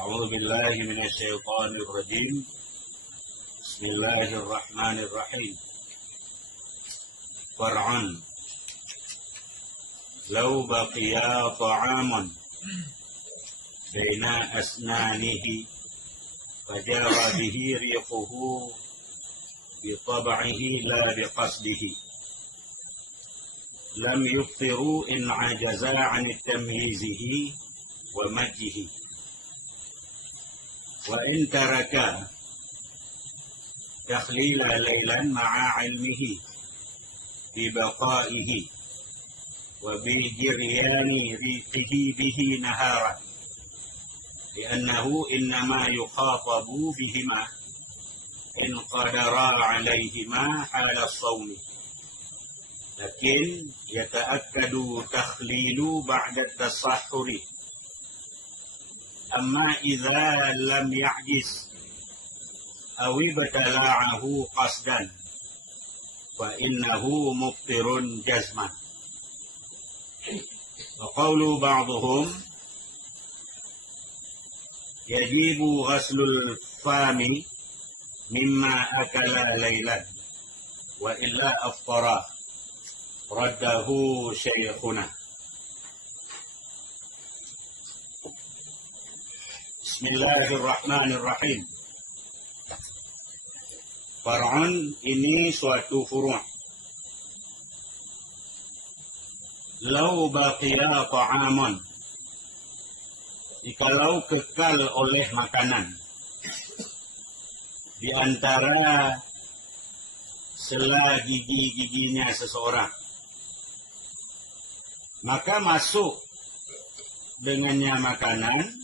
أعوذ بالله من الشيطان الرجيم. بسم الله الرحمن الرحيم. فرع لو بقي طعام بين أسنانه فجرى به ريقه بطبعه لا بقصده لم يفطروا إن عجزا عن تمييزه ومجه، وإن تركا تخليل ليلا مع علمه ببقائه وبجريان ريقه به نهارا، لأنه إنما يخاطب بهما إن قدرا عليهما حال الصوم، لكن يتأكد تخليل بعد التصحر. أما إذا لم يعجز أو ابتلعه قصدا فإنه مفطر جزما. وقول بعضهم يجب غسل الفم مما أكل ليلا وإلا أفطر، رده شيخنا. Bismillahirrahmanirrahim. Far'un ini suatu furu'. Lau baqiya ta'amun, jikalau kekal oleh makanan di antara sela gigi-giginya seseorang, maka masuk dengannya makanan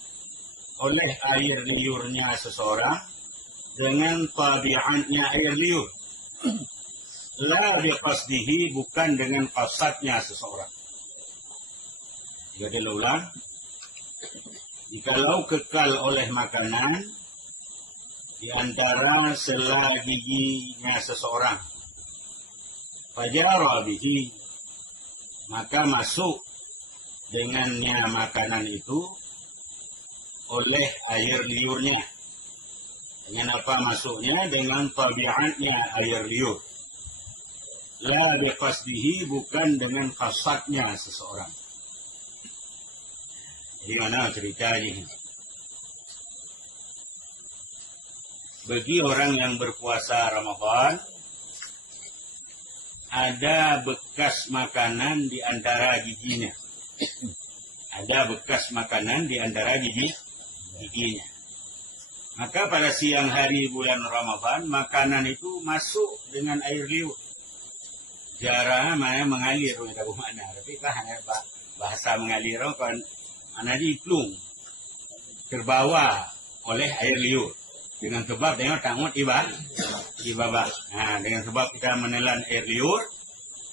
oleh air liurnya seseorang dengan tabiatnya air liur, la biqasdihi, bukan dengan qasadnya seseorang. Jadi ulang, jikalau kekal oleh makanan di antara sela giginya seseorang, fajara bihi, maka masuk dengannya makanan itu oleh air liurnya. Dengan apa masuknya? Dengan tabiatnya air liur. La biqasdihi, bukan dengan qasadnya seseorang. Jadi mana ceritanya? Bagi orang yang berpuasa Ramadan, ada bekas makanan di antara giginya. Ada bekas makanan di antara giginya. Maka pada siang hari bulan Ramadan, makanan itu masuk dengan air liur. Jarang mengalir, tak tahu mana. Tapi bahasa mengalir kan mana diplung, terbawa oleh air liur. Dengan sebab tengok tangut ibabah. Nah, dengan sebab kita menelan air liur,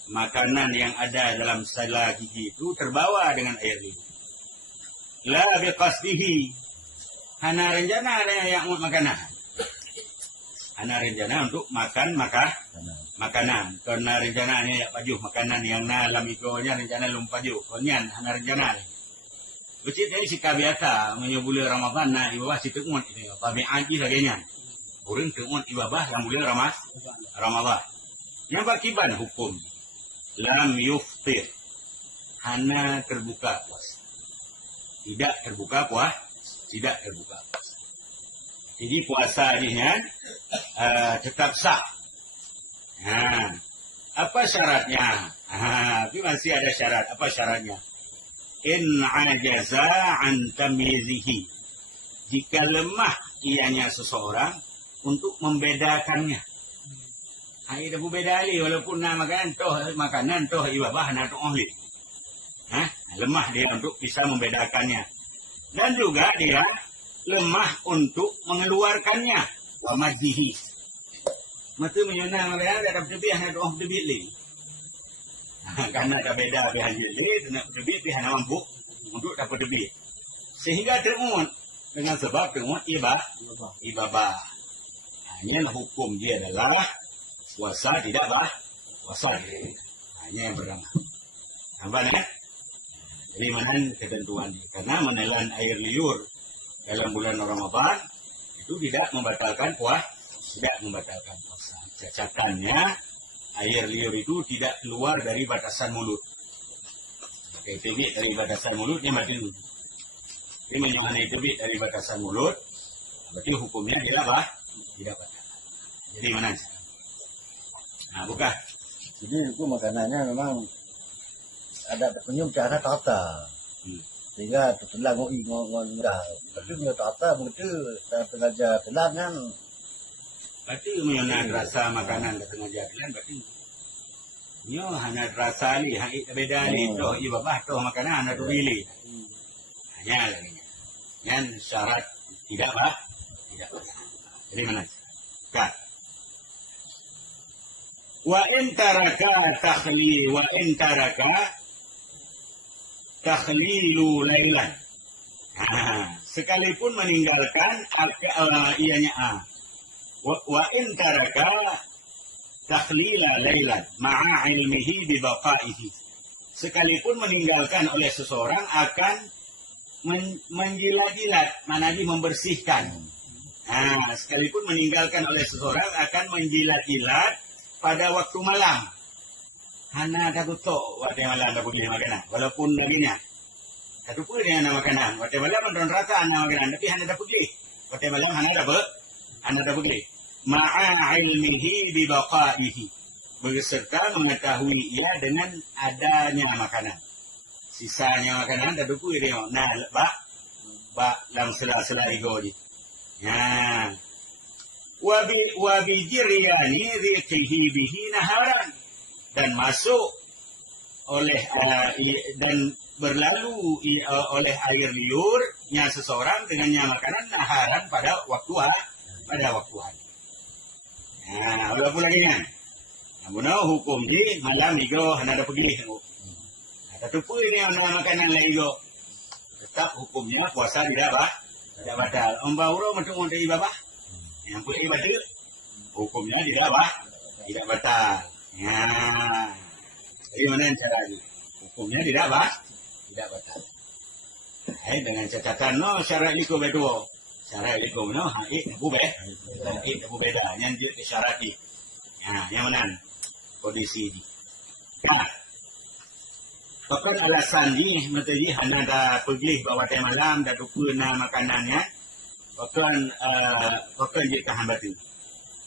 makanan yang ada dalam sela gigi itu terbawa dengan air liur. La biqasdihi, hana rencana ada yang mau makanan. Hana rencana untuk makan makanan. Karena rencananya ya pajuh makanan yang nalam itu nya rencana lum pajuh. Konyan hana rencana. Becit dari si kabiata menyebuli Ramadan na ibabah si temun ini. Tabiat sebagainya. Orang temun ibabah yang bulan Ramadan. Yang bakiban hukum lam yuftir, hana terbuka puasa. Tidak terbuka puasa. Tidak terbuka. Jadi puasa ini tetap sah. Apa syaratnya? Tapi masih ada syarat. Apa syaratnya? In ajaza an tamyizihi, jika lemah ianya seseorang untuk membedakannya. Ada beda li, walaupun nama makanan toh ibabah na toh ohli. Lemah dia untuk bisa membedakannya. Dan juga dia lemah untuk mengeluarkannya. Wamajihi. Maka menyunang dia ada berdebih, ada orang berdebih li. Karena ada beda pihak jadi, nak berdebih pihak mampu untuk dapat berdebih. Sehingga termun dengan sebab termun ibabah. Hanya hukum dia adalah puasa tidak puasa. Hanya yang pertama. Nampak ni? Jadi mana ketentuan dia? Karena menelan air liur dalam bulan Ramadan itu tidak membatalkan puasa. Cacatannya air liur itu tidak keluar dari batasan mulut. Oke, tebik dari batasan mulut dia mati dulu. Tapi menyohani tebik dari batasan mulut, berarti hukumnya tidak batal. Jadi mana? Nah, bukan. Jadi itu makanannya memang ada penyum cara tata. Sehingga tertelang ngodah. Tapi punya tata begitu sengaja telang kan. Berarti mengenai rasa makanan ke tengah jalan berarti. Nyo hanya rasa ni, hang beda ni toh ibabah toh makanan ada pilih. Hanya lagi. Yang syarat tidak. Jadi mana? Kan. Wa in taraka takhlilu lailan. Sekalipun meninggalkan ianya wa in taraka takhlila lailan ma'a ilmihi bi baqaihi. Sekalipun meninggalkan oleh seseorang akan menjilat-jilat, manadi membersihkan. Sekalipun meninggalkan oleh seseorang akan menjilat-jilat pada waktu malam. Hana takut tok waktu malam tak boleh makanan. Walaupun nabinya. Tak pun dia nak makanan. Waktu malam menurun rata anak makanan. Tapi hana tak boleh. Waktu malam hana tak boleh. Ma'a ilmihi bibaqaihi. Beserta mengetahui ia dengan adanya makanan. Sisanya makanan tak pun dia. Nah, bak dalam sela-sela ego dia. Ya. Wabi jiryani riqihi bihi naharan, dan masuk oleh dan berlalu oleh air liurnya seseorang dengannya makanan naharan pada waktu hari. Nah, ulah pula dengan. Namun hukum di malam igo hana ada pergi. Tapi pun ini ana makanan lain igo. Tetap hukumnya puasa tidak batal. Ombauro metu untuk ibabah. Yang boleh batal, hukumnya tidak batal. Ya, jadi mana caranya? Hukumnya tidak batal. Dengan catatan syarat itu berdua. Syarat itu beda. Yang disyarati. Yang mana? Kondisi ini. Bahkan alasan ni, materi hanya dah pergi bawa teh malam, dah dukuna makanannya. Bahkan dia tahan batin.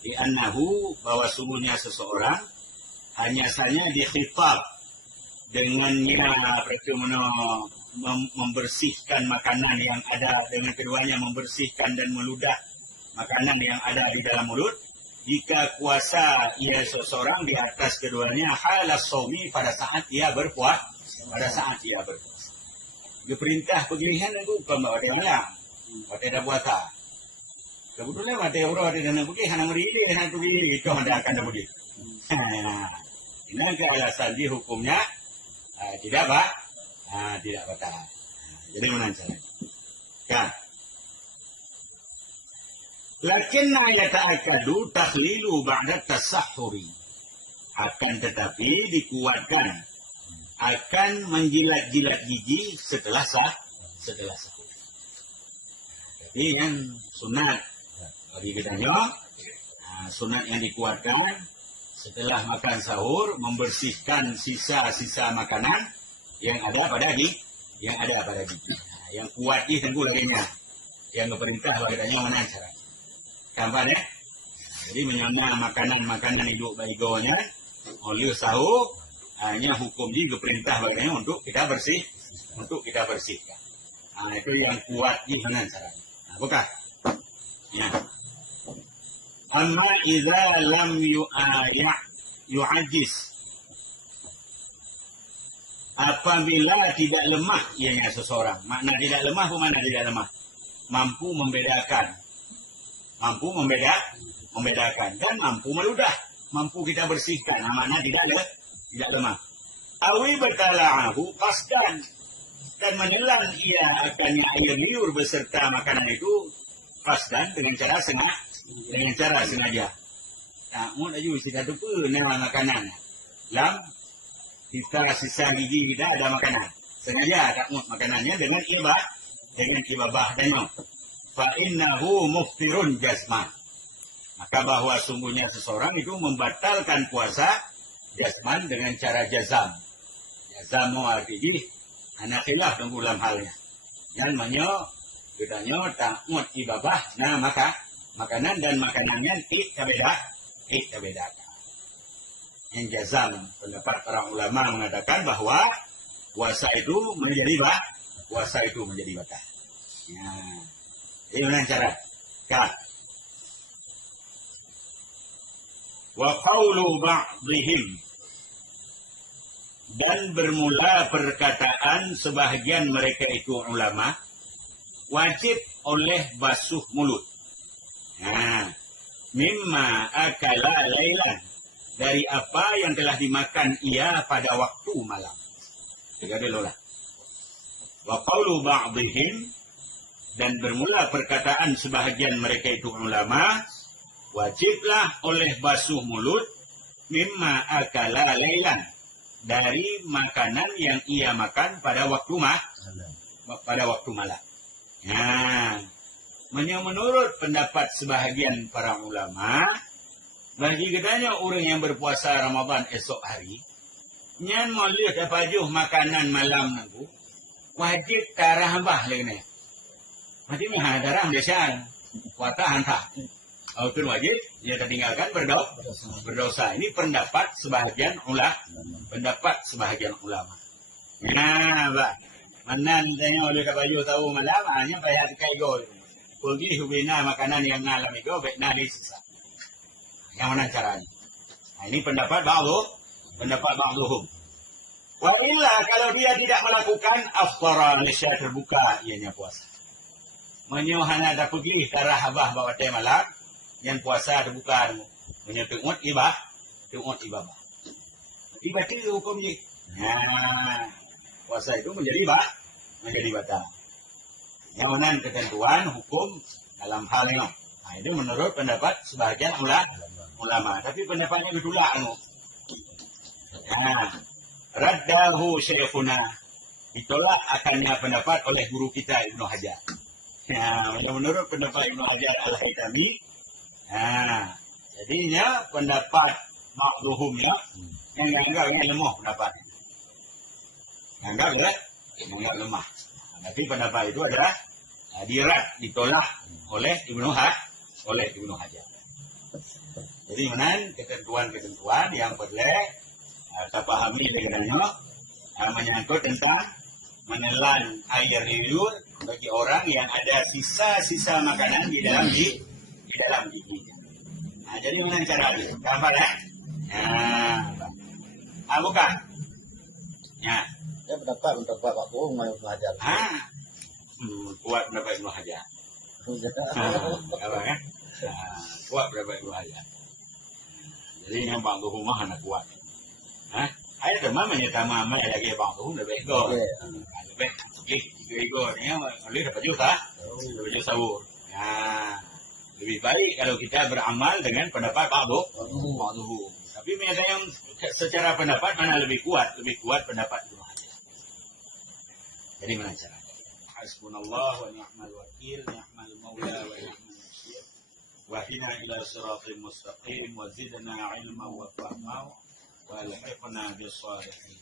Di annahu bahwa sungguhnya seseorang hanya saja dikhitab dengannya mereka membersihkan makanan yang ada dengan keduanya, membersihkan dan meludah makanan yang ada di dalam mulut. Jika kuasa ia seseorang di atas keduanya halas saumi pada saat ia berpuasa. Dia perintah pegilihan itu bukan bawa dia malam. Waktu dah puasa. Kebetulan waktu orang ada dana pergi, hanya merili, hanya tu pilih. Itu ada akan dah pergi. Ini alasan dia hukumnya tidak batal. Jadi mana caranya? Kan? Lakinna yata'akadu takhlilu ba'da tasahhuri. Akan tetapi dikuatkan akan menjilat-jilat gigi setelah sahur. Jadi yang sunat bagi kitanya, sunat yang dikuatkan setelah makan sahur membersihkan sisa-sisa makanan yang ada pada gigi. Yang kuat ini tentu lainnya. Yang perintah bagi kitanya mana cara? Gambar ya. Jadi menyama makanan-makanan hidup bagigonya oleh sahur hanya hukum juga perintah baginya untuk kita bersihkan. Itu yang kuat di mana caranya. Bukan? Ya. Amma idza lam yu'ajiz. Apabila tidak lemah ianya seseorang. Makna tidak lemah pun mana tidak lemah. Mampu membedakan dan mampu meludah, mampu kita bersihkan. Makna tidak lemah. Awi bertala'ahu qasdan, dan menelan ia akannya air liur beserta makanan itu qasdan dengan cara sengaja. Tak mau aju kita lupa nama makanan. Lam kita sisa gigi kita ada makanan. Sengaja tak mau makanannya dengan ibah dan fa innahu muftirun jazman. Maka bahwa sungguhnya seseorang itu membatalkan puasa jazman dengan cara jazam. Jazam artinya anak khilaf dengan ulam halnya. Yang menyo bedanya takmut ibabah. Nah maka makanan dan makanannya tidak beda. Yang jazam, pendapat para ulama mengatakan bahwa puasa itu menjadi batal. Ya. Ini mana cara? Kah. Wa qawlu ba'dihim, dan bermula perkataan sebahagian mereka itu ulama, wajib oleh basuh mulut. Nah, mimma akala lailan, dari apa yang telah dimakan ia pada waktu malam. Tiga dulu lah. Wa qawlu ba'dihim, dan bermula perkataan sebahagian mereka itu ulama, wajiblah oleh basuh mulut mimma akala lailan, dari makanan yang ia makan pada waktu malam. Nah, menurut pendapat sebahagian para ulama, bagi gedanya orang yang berpuasa Ramadan esok hari, nyan molih dapajuh makanan malam nanggu, wajib tarah hambah lagi. Wajib darah desa, kuatah hantah. Itu wajib, dia tertinggalkan berdosa. Ini pendapat sebahagian ulama. Nah, Pak, manan tanya oleh kabayo tahu malam, hanya payah kaigo. Pergi hubina makanan yang ngalam itu, baik nari sisa. Yang mana caranya? Nah, ini pendapat ba'duhum. Wa illa, kalau dia tidak melakukan aftara, nesya terbuka, ianya puasa. Menyuhana ada pergi karah abah bawa teh malam, yang puasa terbuka, menyetengut ibadah. Tiba-tiba hukumnya. Nah, puasa itu menjadi batal. Yang mana ketentuan hukum dalam hal ini. Nah, itu menurut pendapat sebagian ulama. Tapi pendapatnya bertolak. Nah, raddahu syekhuna, ditolak akannya pendapat oleh guru kita Ibnu Hajar. Nah, menurut pendapat Ibnu Hajar Al-Haytami, nah, jadinya pendapat makruhumnya yang anggap lemah pendapatnya. Anggap lemah. Tapi pendapat itu adalah ditolak oleh Ibnu Hajar. Jadi menan ketentuan yang perlu kita pahami dengannya menyangkut tentang menelan air liur bagi orang yang ada sisa-sisa makanan di dalam giginya. Nah, jadi mana caranya? Gampang ya? Nah, bukan? Ya. Ya pendapat Pak Bohong mau belajar. Kuat pendapat Ibnu Hajar. Apa ya? Kuat pendapat Ibnu Hajar. Jadi yang Bang Bohong mah anak kuat. Ayat teman menyetama lagi Bang Bohong lebih go. Lebih go ni oleh dapat juta. Dapat juta sahur. Nah, lebih baik kalau kita beramal dengan pendapat Bang Bohong. Tapi yang secara pendapat mana lebih kuat pendapat Ibnu Hajar. Jadi mana cara? Hasbunallah wa ni'mal wakil, ni'mal maula wa ni'mal nasir. Wa hina ila siratal mustaqim wa zidna ilma wa fahma wa alhiqna bis salihin.